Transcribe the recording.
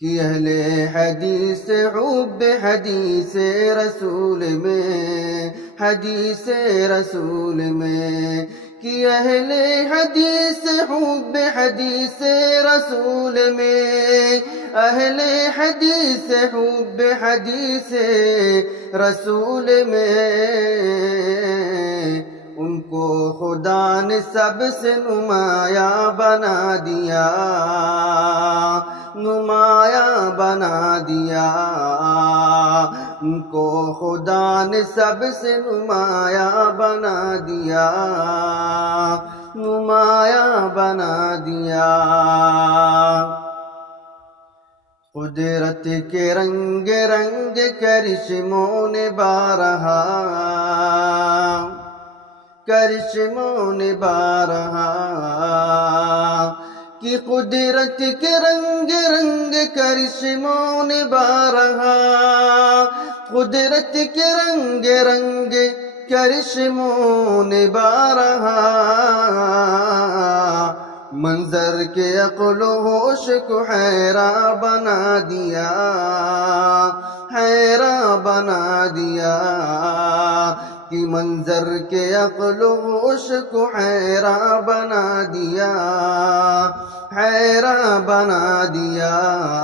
کہ اہل حدیث حب حدیث رسول میں، حدیث رسول میں، کہ اہل حدیث حب حدیث رسول میں، اہل حدیث حب حدیث رسول میں، ان کو خدا نے سب سے نمایاں بنا دیا، نمایاں بنا دیا، ان کو خدا نے سب سے نمایاں بنا دیا، نمایاں بنا دیا۔ قدرت کے رنگ رنگ کرشموں نے بارہا، کرشموں نے بارہا، کہ قدرت کے رنگ رنگ کرشموں نے بارہا، قدرت کے رنگ رنگ کرشموں نے بارہا، منظر کے عقل و ہوش کو حیراں بنا دیا، حیراں بنا دیا، کہ منظر کے عقل و ہوش کو حیراں بنا دیا، حیراں بنا دیا۔